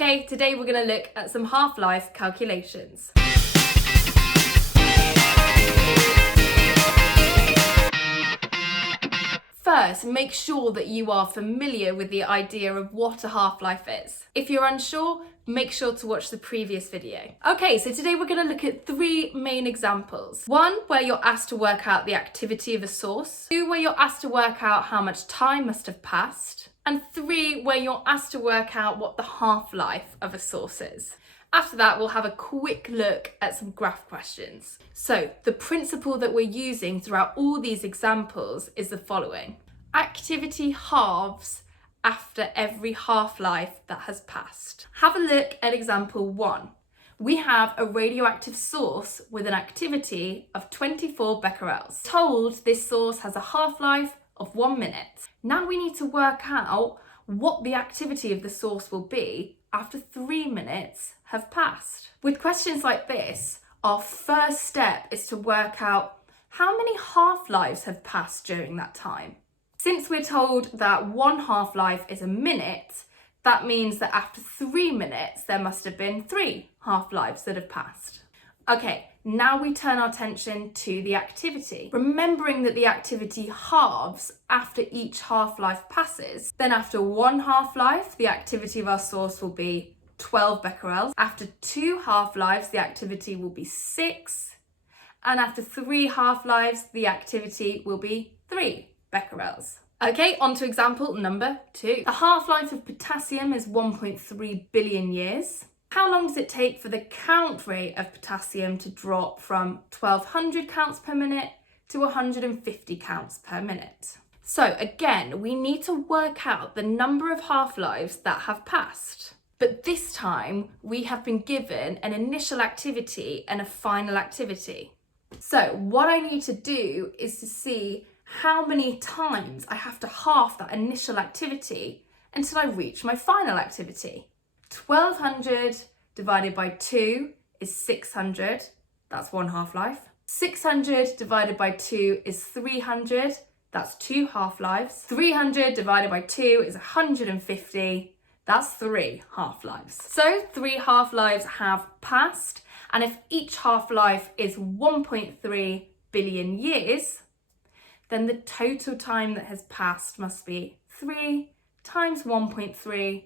Okay, today we're going to look at some half-life calculations. First, make sure that you are familiar with the idea of what a half-life is. If you're unsure, make sure to watch the previous video. Okay, so today we're going to look at three main examples. One, where you're asked to work out the activity of a source. Two, where you're asked to work out how much time must have passed. And three, where you're asked to work out what the half-life of a source is. After that, we'll have a quick look at some graph questions. So the principle that we're using throughout all these examples is the following. Activity halves after every half-life that has passed. Have a look at example 1. We have a radioactive source with an activity of 24 becquerels. Told this source has a half-life of 1 minute. Now we need to work out what the activity of the source will be after 3 minutes have passed. With questions like this, our first step is to work out how many half-lives have passed during that time. Since we're told that one half-life is a minute, that means that after 3 minutes, there must have been 3 half-lives that have passed. Okay, now we turn our attention to the activity. Remembering that the activity halves after each half-life passes, then after one half-life, the activity of our source will be 12 becquerels. After 2 half-lives, the activity will be 6. And after 3 half-lives, the activity will be 3 becquerels. Okay, on to example number 2. The half-life of potassium is 1.3 billion years. How long does it take for the count rate of potassium to drop from 1200 counts per minute to 150 counts per minute? So again, we need to work out the number of half-lives that have passed. But this time we have been given an initial activity and a final activity. So what I need to do is to see how many times I have to half that initial activity until I reach my final activity. 1200 divided by 2 is 600, that's one half-life. 600 divided by 2 is 300, that's 2 half-lives. 300 divided by 2 is 150, that's 3 half-lives. So 3 half-lives have passed, and if each half-life is 1.3 billion years, then the total time that has passed must be 3 times 1.3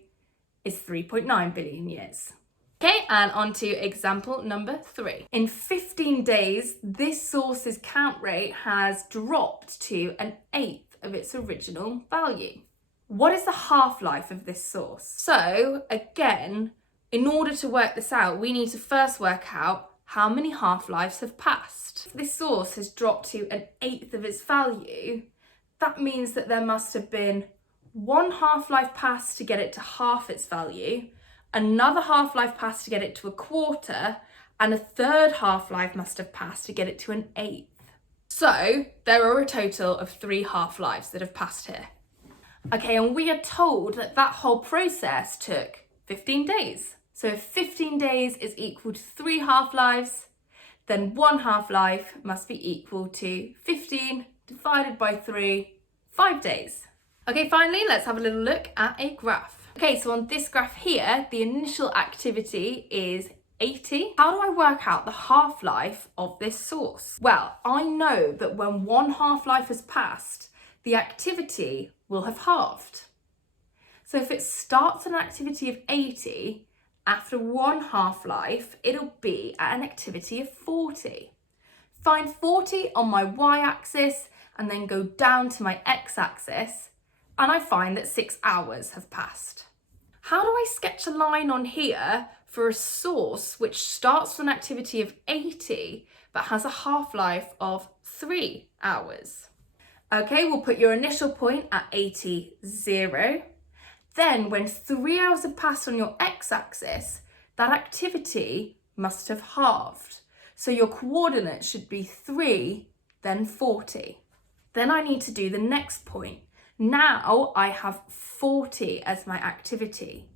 is 3.9 billion years. Okay, and on to example number 3. In 15 days, this source's count rate has dropped to 1/8 of its original value. What is the half-life of this source? So again, in order to work this out, we need to first work out how many half-lives have passed. If this source has dropped to 1/8 of its value, that means that there must have been one half-life passed to get it to half its value, another half-life passed to get it to 1/4, and a third half-life must have passed to get it to 1/8. So there are a total of 3 half-lives that have passed here. Okay, and we are told that that whole process took 15 days. So if 15 days is equal to 3 half-lives, then 1 half-life must be equal to 15 divided by 3, 5 days. Okay, finally, let's have a little look at a graph. Okay, so on this graph here, the initial activity is 80. How do I work out the half-life of this source? Well, I know that when one half-life has passed, the activity will have halved. So if it starts an activity of 80, after one half-life, it'll be at an activity of 40. Find 40 on my y-axis and then go down to my x-axis, and I find that 6 hours have passed. How do I sketch a line on here for a source which starts with an activity of 80 but has a half-life of 3 hours? Okay, we'll put your initial point at 80, 0. Then when 3 hours have passed on your x-axis, that activity must have halved. So your coordinates should be 3, then 40. Then I need to do the next point. Now I have 40 as my activity.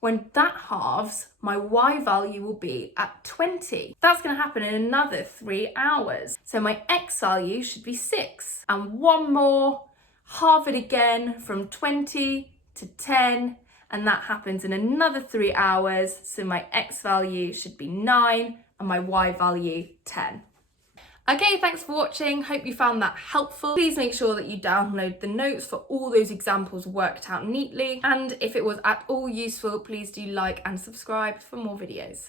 When that halves, my y value will be at 20. That's going to happen in another 3 hours. So my x value should be 6. And one more, halve it again from 20 to 10, and that happens in another 3 hours, so my x value should be 9 and my y value 10. Okay, thanks for watching. Hope you found that helpful. Please make sure that you download the notes for all those examples worked out neatly. And if it was at all useful, please do like and subscribe for more videos.